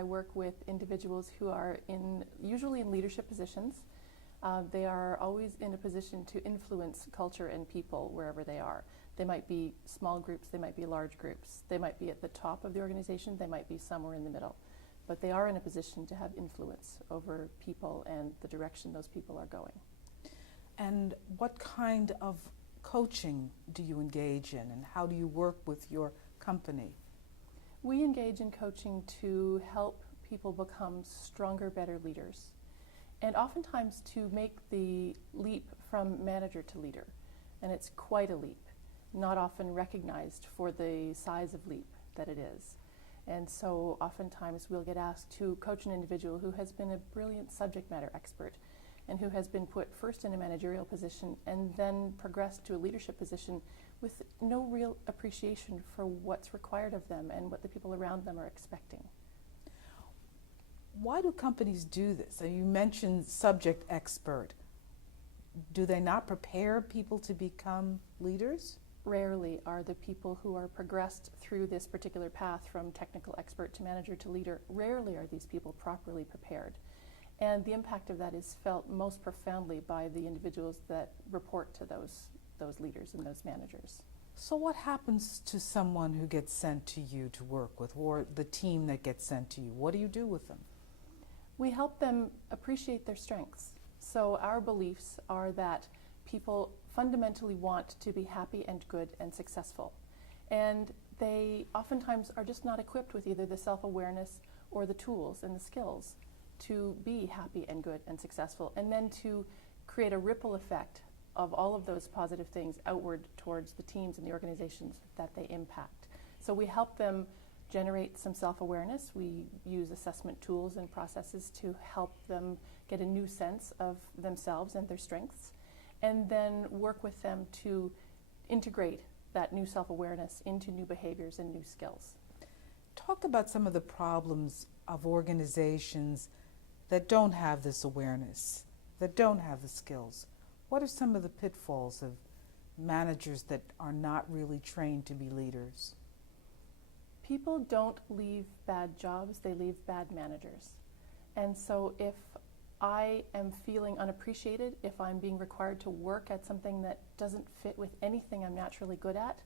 I work with individuals who are usually in leadership positions. They are always in a position to influence culture and people wherever they are. They might be small groups, they might be large groups, they might be at the top of the organization, they might be somewhere in the middle. But they are in a position to have influence over people and the direction those people are going. And what kind of coaching do you engage in, and how do you work with your company? We engage in coaching to help people become stronger, better leaders, and oftentimes to make the leap from manager to leader. And it's quite a leap, not often recognized for the size of leap that it is. And so oftentimes we'll get asked to coach an individual who has been a brilliant subject matter expert and who has been put first in a managerial position and then progressed to a leadership position with no real appreciation for what's required of them and what the people around them are expecting. Why do companies do this? So you mentioned subject expert. Do they not prepare people to become leaders? Rarely are the people who are progressed through this particular path from technical expert to manager to leader, rarely are these people properly prepared. And the impact of that is felt most profoundly by the individuals that report to those leaders and those managers. So what happens to someone who gets sent to you to work with, or the team that gets sent to you? What do you do with them? We help them appreciate their strengths. So our beliefs are that people fundamentally want to be happy and good and successful. And they oftentimes are just not equipped with either the self-awareness or the tools and the skills to be happy and good and successful, and then to create a ripple effect of all of those positive things outward towards the teams and the organizations that they impact. So we help them generate some self-awareness. We use assessment tools and processes to help them get a new sense of themselves and their strengths, and then work with them to integrate that new self-awareness into new behaviors and new skills. Talk about some of the problems of organizations that don't have this awareness, that don't have the skills. What are some of the pitfalls of managers that are not really trained to be leaders? People don't leave bad jobs, they leave bad managers. And so if I am feeling unappreciated, if I'm being required to work at something that doesn't fit with anything I'm naturally good at,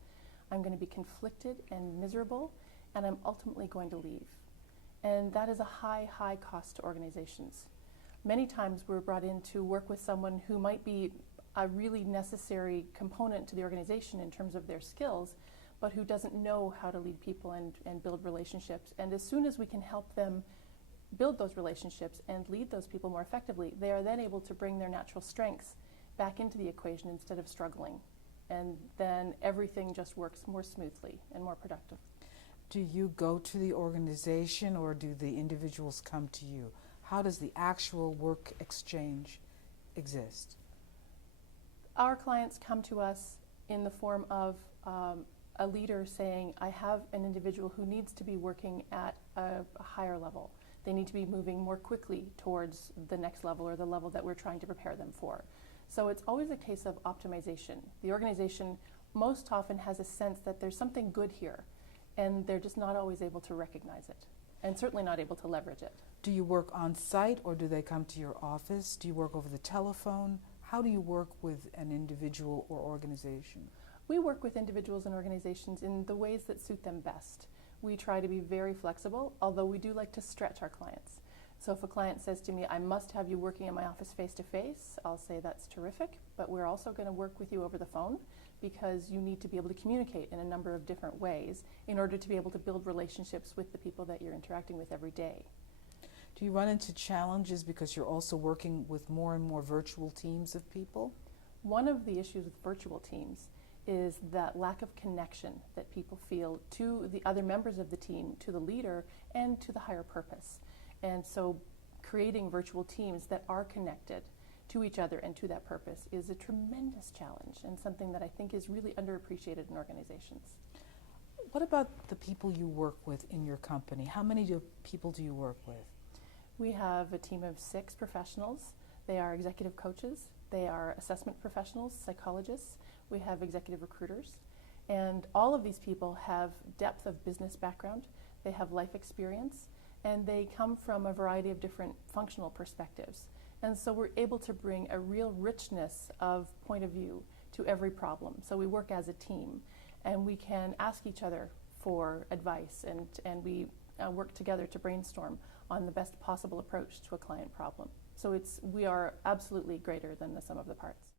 I'm going to be conflicted and miserable, and I'm ultimately going to leave. And that is a high, high cost to organizations. Many times we're brought in to work with someone who might be a really necessary component to the organization in terms of their skills, but who doesn't know how to lead people and build relationships. And as soon as we can help them build those relationships and lead those people more effectively, they are then able to bring their natural strengths back into the equation instead of struggling. And then everything just works more smoothly and more productive. Do you go to the organization, or do the individuals come to you? How does the actual work exchange exist? Our clients come to us in the form of a leader saying, I have an individual who needs to be working at a higher level. They need to be moving more quickly towards the next level or the level that we're trying to prepare them for. So it's always a case of optimization. The organization most often has a sense that there's something good here, and they're just not always able to recognize it, and certainly not able to leverage it. Do you work on site, or do they come to your office? Do you work over the telephone? How do you work with an individual or organization? We work with individuals and organizations in the ways that suit them best. We try to be very flexible, although we do like to stretch our clients. So if a client says to me, I must have you working in my office face-to-face, I'll say that's terrific, but we're also going to work with you over the phone, because you need to be able to communicate in a number of different ways in order to be able to build relationships with the people that you're interacting with every day. Do you run into challenges because you're also working with more and more virtual teams of people? One of the issues with virtual teams is that lack of connection that people feel to the other members of the team, to the leader, and to the higher purpose. And so creating virtual teams that are connected to each other and to that purpose is a tremendous challenge, and something that I think is really underappreciated in organizations. What about the people you work with in your company? How many people do you work with? We have a team of 6 professionals. They are executive coaches, they are assessment professionals, psychologists, we have executive recruiters, and all of these people have depth of business background, they have life experience, and they come from a variety of different functional perspectives. And so we're able to bring a real richness of point of view to every problem. So we work as a team, and we can ask each other for advice, and we work together to brainstorm on the best possible approach to a client problem. So we are absolutely greater than the sum of the parts.